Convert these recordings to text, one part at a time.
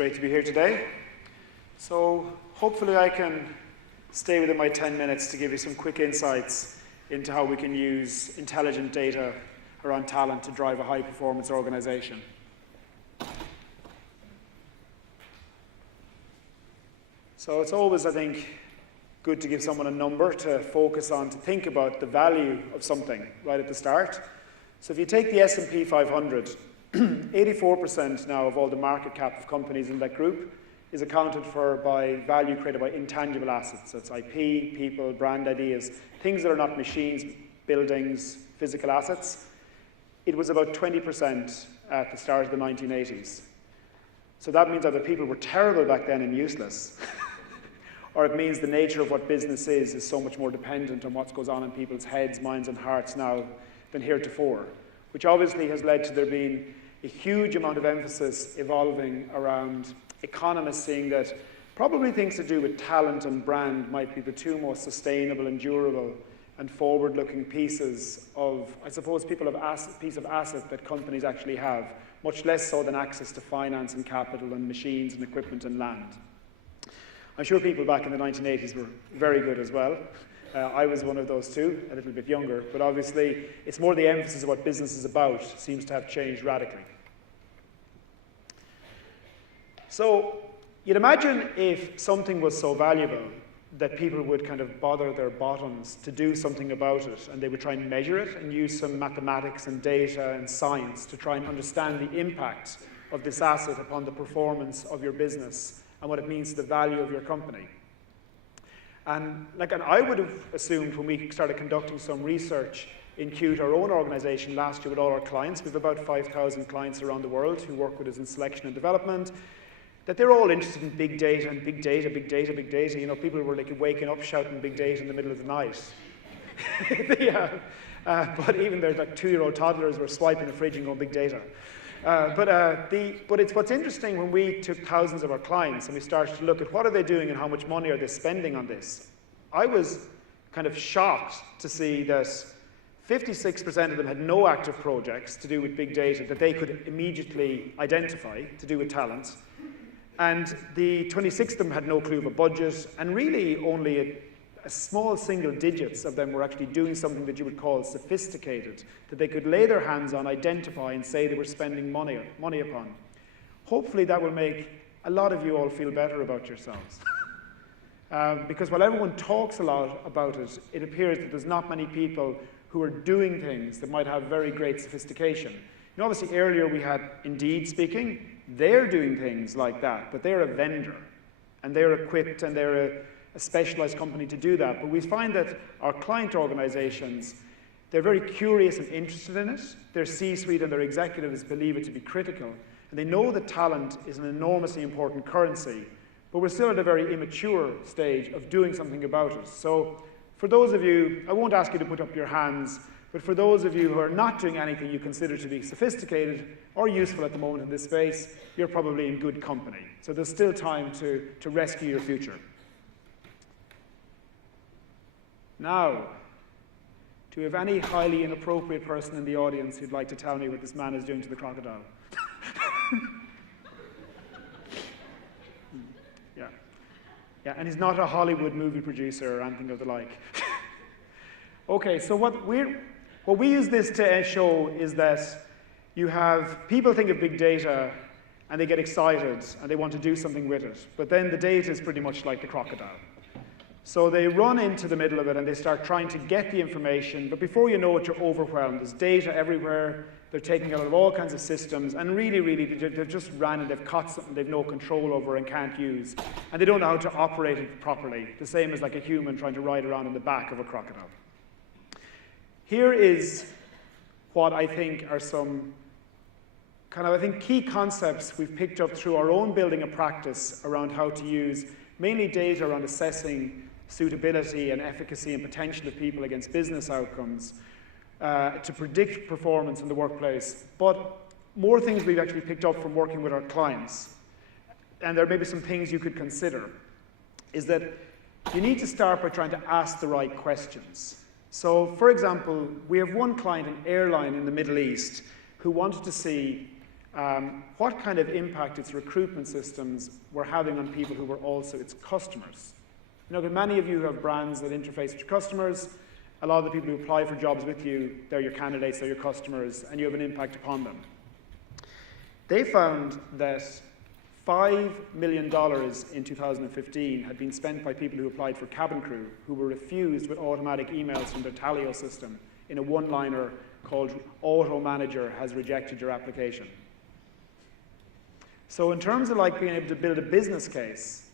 great to be here today. So hopefully I can stay within my 10 minutes to give you some quick insights into how we can use intelligent data around talent to drive a high-performance organization. So it's always, I think, good to give someone a number to focus on, to think about the value of something right at the start. So if you take the S&P 500, 84% now of all the market cap of companies in that group is accounted for by value created by intangible assets. So it's IP, people, brand ideas, things that are not machines, buildings, physical assets. It was about 20% at the start of the 1980s. So that means either people were terrible back then and useless, or it means the nature of what business is so much more dependent on what goes on in people's heads, minds, and hearts now than heretofore, which obviously has led to there being a huge amount of emphasis evolving around economists seeing that probably things to do with talent and brand might be the two most sustainable and durable and forward-looking pieces of, I suppose, piece of asset that companies actually have, much less so than access to finance and capital and machines and equipment and land. I'm sure people back in the 1980s were very good as well. I was one of those too, a little bit younger, but obviously it's more the emphasis of what business is about seems to have changed radically. So you'd imagine if something was so valuable that people would kind of bother their bottoms to do something about it, and they would try and measure it and use some mathematics and data and science to try and understand the impact of this asset upon the performance of your business and what it means to the value of your company. And I would have assumed when we started conducting some research in Qt, our own organization, last year with all our clients, we have about 5,000 clients around the world who work with us in selection and development, that they're all interested in big data and big data, big data, big data. You know, people were like waking up shouting big data in the middle of the night. But even their like 2-year-old toddlers were swiping the fridge and going big data. But it's what's interesting when we took thousands of our clients and we started to look at what are they doing and how much money are they spending on this. I was kind of shocked to see that 56% of them had no active projects to do with big data that they could immediately identify to do with talent. And the 26 of them had no clue of a budget, and really only a small single digits of them were actually doing something that you would call sophisticated, that they could lay their hands on, identify, and say they were spending money upon. Hopefully that will make a lot of you all feel better about yourselves. Because while everyone talks a lot about it, it appears that there's not many people who are doing things that might have very great sophistication. You know, obviously earlier we had Indeed speaking. They're doing things like that, but they're a vendor, and they're equipped, and they're a specialized company to do that. But we find that our client organizations, they're very curious and interested in it. Their C-suite and their executives believe it to be critical, and they know that talent is an enormously important currency, but we're still at a very immature stage of doing something about it. So for those of you, I won't ask you to put up your hands, but for those of you who are not doing anything you consider to be sophisticated or useful at the moment in this space, you're probably in good company. So there's still time to rescue your future. Now, do we have any highly inappropriate person in the audience who'd like to tell me what this man is doing to the crocodile? Yeah, and he's not a Hollywood movie producer or anything of the like. Okay, so what we use this to show is that you have people think of big data and they get excited and they want to do something with it, but then the data is pretty much like the crocodile. So they run into the middle of it and they start trying to get the information, but before you know it, you're overwhelmed. There's data everywhere. They're taking it out of all kinds of systems, and really, they've just ran and they've caught something they've no control over and can't use. And they don't know how to operate it properly, the same as like a human trying to ride around in the back of a crocodile. Here is what I think are some key concepts we've picked up through our own building of practice around how to use mainly data around assessing suitability and efficacy and potential of people against business outcomes to predict performance in the workplace. But more things we've actually picked up from working with our clients, and there may be some things you could consider, is that you need to start by trying to ask the right questions. So, for example, we have one client, an airline in the Middle East, who wanted to see what kind of impact its recruitment systems were having on people who were also its customers. You know, many of you have brands that interface with your customers. A lot of the people who apply for jobs with you, they're your candidates, they're your customers, and you have an impact upon them. They found that $5 million in 2015 had been spent by people who applied for cabin crew who were refused with automatic emails from their Talio system in a one-liner called "Auto Manager has rejected your application." So in terms of like being able to build a business case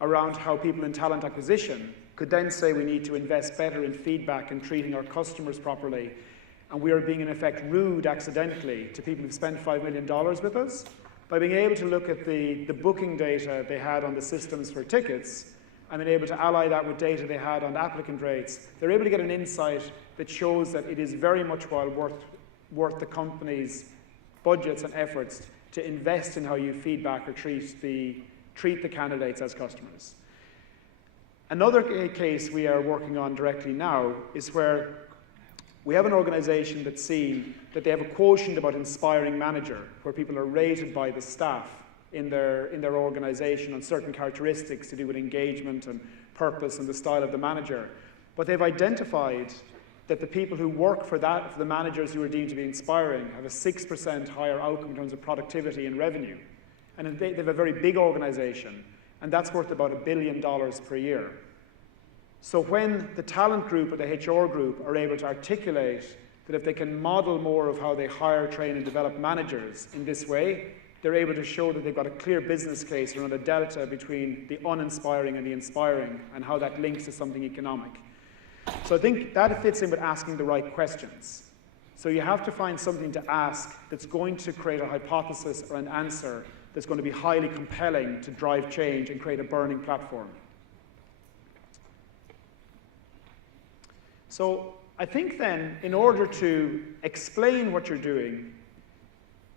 around how people in talent acquisition could then say we need to invest better in feedback and treating our customers properly, and we are being in effect rude accidentally to people who've spent $5 million with us, by being able to look at the booking data they had on the systems for tickets, and then able to ally that with data they had on applicant rates, they're able to get an insight that shows that it is very much worth the company's budgets and efforts to invest in how you feedback or treat the candidates as customers. Another case we are working on directly now is where we have an organization that's seen that they have a quotient about inspiring manager, where people are rated by the staff in their organization on certain characteristics to do with engagement and purpose and the style of the manager. But they've identified that the people who work for the managers who are deemed to be inspiring have a 6% higher outcome in terms of productivity and revenue. And they have a very big organization, and that's worth about $1 billion per year. So when the talent group or the HR group are able to articulate that if they can model more of how they hire, train, and develop managers in this way, they're able to show that they've got a clear business case around a delta between the uninspiring and the inspiring, and how that links to something economic. So I think that fits in with asking the right questions. So you have to find something to ask that's going to create a hypothesis or an answer that's going to be highly compelling to drive change and create a burning platform. So I think then, in order to explain what you're doing,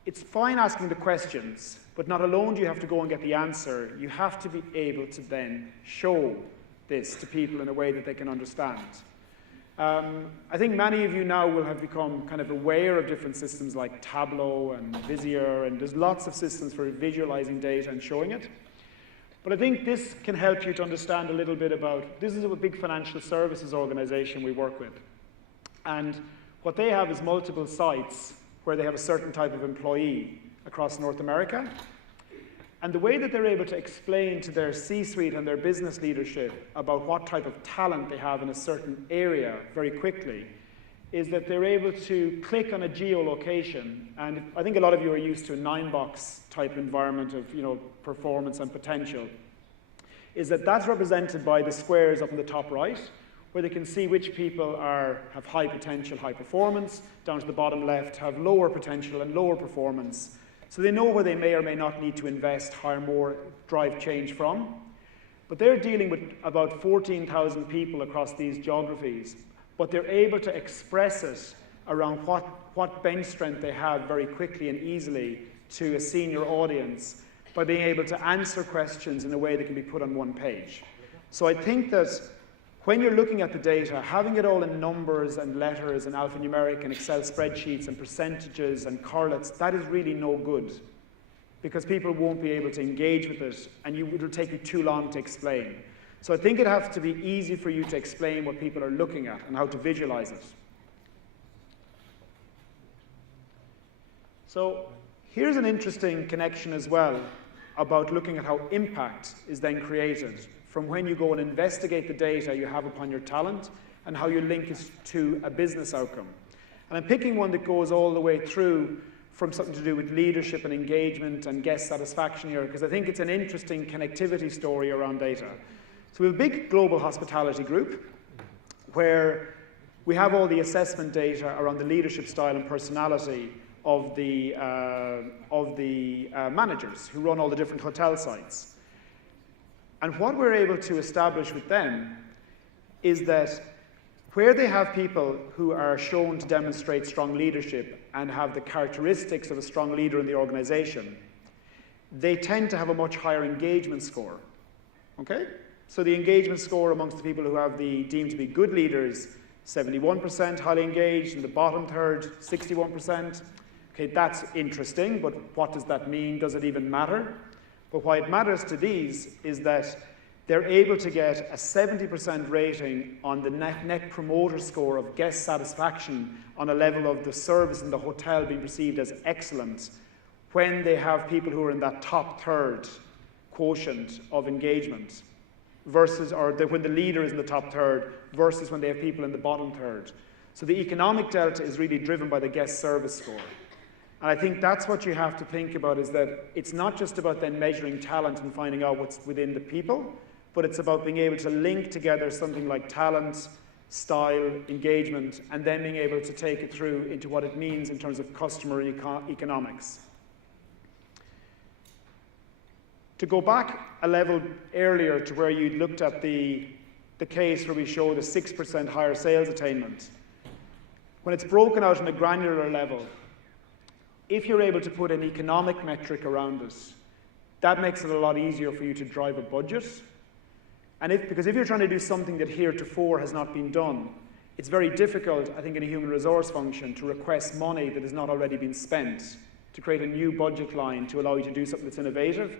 it's fine asking the questions, but not alone do you have to go and get the answer. You have to be able to then show this to people in a way that they can understand. I think many of you now will have become kind of aware of different systems like Tableau and Visier, and there's lots of systems for visualizing data and showing it. But I think this can help you to understand a little bit about, this is a big financial services organization we work with. And what they have is multiple sites where they have a certain type of employee across North America. And the way that they're able to explain to their C-suite and their business leadership about what type of talent they have in a certain area very quickly is that they're able to click on a geolocation. And I think a lot of you are used to a 9-box type environment of performance and potential. Is that that's represented by the squares up in the top right, where they can see which people have high potential, high performance, down to the bottom left have lower potential and lower performance. So they know where they may or may not need to invest, hire more, drive change from. But they're dealing with about 14,000 people across these geographies, but they're able to express it around what bench strength they have very quickly and easily to a senior audience by being able to answer questions in a way that can be put on one page. So I think that when you're looking at the data, having it all in numbers and letters and alphanumeric and Excel spreadsheets and percentages and correlates, that is really no good, because people won't be able to engage with it, and it'll take you too long to explain. So I think it has to be easy for you to explain what people are looking at and how to visualize it. So here's an interesting connection as well about looking at how impact is then created from when you go and investigate the data you have upon your talent and how you link it to a business outcome. And I'm picking one that goes all the way through from something to do with leadership and engagement and guest satisfaction here, because I think it's an interesting connectivity story around data. So we have a big global hospitality group where we have all the assessment data around the leadership style and personality of the managers who run all the different hotel sites. And what we're able to establish with them is that where they have people who are shown to demonstrate strong leadership and have the characteristics of a strong leader in the organization, they tend to have a much higher engagement score. Okay? So the engagement score amongst the people who have the deemed to be good leaders, 71% highly engaged, in the bottom third, 61%. Okay, that's interesting, but what does that mean? Does it even matter? But why it matters to these is that they're able to get a 70% rating on the net promoter score of guest satisfaction on a level of the service in the hotel being perceived as excellent when they have people who are in that top third quotient of engagement versus, when the leader is in the top third versus when they have people in the bottom third. So the economic delta is really driven by the guest service score. And I think that's what you have to think about, is that it's not just about then measuring talent and finding out what's within the people, but it's about being able to link together something like talent, style, engagement, and then being able to take it through into what it means in terms of customer economics. To go back a level earlier to where you'd looked at the case where we showed a 6% higher sales attainment, when it's broken out on a granular level, if you're able to put an economic metric around it, that makes it a lot easier for you to drive a budget. And because if you're trying to do something that heretofore has not been done, it's very difficult, I think, in a human resource function to request money that has not already been spent, to create a new budget line to allow you to do something that's innovative.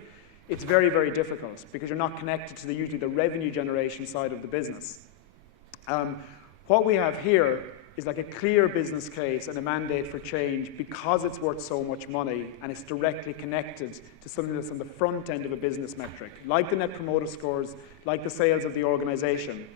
It's very, very difficult because you're not connected to usually the revenue generation side of the business. What we have here is like a clear business case and a mandate for change because it's worth so much money and it's directly connected to something that's on the front end of a business metric, like the net promoter scores, like the sales of the organization.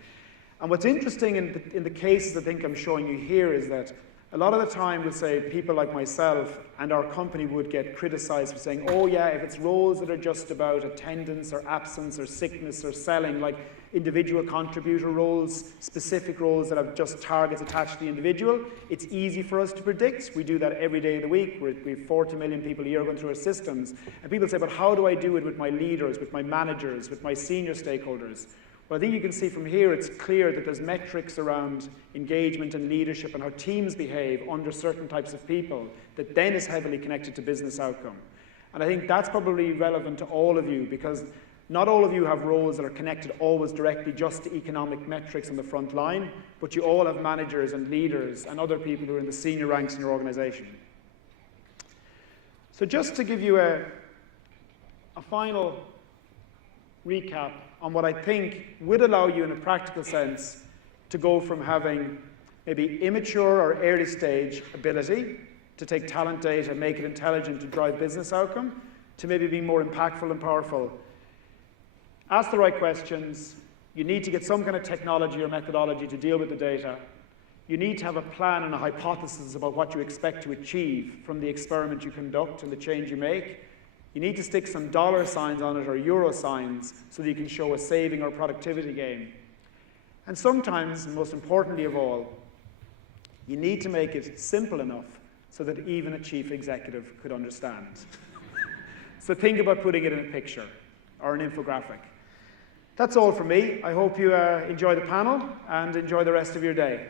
And what's interesting in the cases I think I'm showing you here is that a lot of the time we'll say people like myself and our company would get criticized for saying, oh yeah, if it's roles that are just about attendance or absence or sickness or selling, like individual contributor roles, specific roles that have just targets attached to the individual, it's easy for us to predict. We do that every day of the week. We have 40 million people a year going through our systems. And people say, but how do I do it with my leaders, with my managers, with my senior stakeholders? Well, I think you can see from here it's clear that there's metrics around engagement and leadership and how teams behave under certain types of people that then is heavily connected to business outcome. And I think that's probably relevant to all of you because not all of you have roles that are connected always directly just to economic metrics on the front line, but you all have managers and leaders and other people who are in the senior ranks in your organization. So just to give you a final recap on what I think would allow you in a practical sense to go from having maybe immature or early stage ability to take talent data, make it intelligent to drive business outcome, to maybe being more impactful and powerful. Ask the right questions. You need to get some kind of technology or methodology to deal with the data. You need to have a plan and a hypothesis about what you expect to achieve from the experiment you conduct and the change you make. You need to stick some dollar signs on it or euro signs so that you can show a saving or productivity gain. And sometimes, and most importantly of all, you need to make it simple enough so that even a chief executive could understand. So think about putting it in a picture or an infographic. That's all from me. I hope you enjoy the panel and enjoy the rest of your day.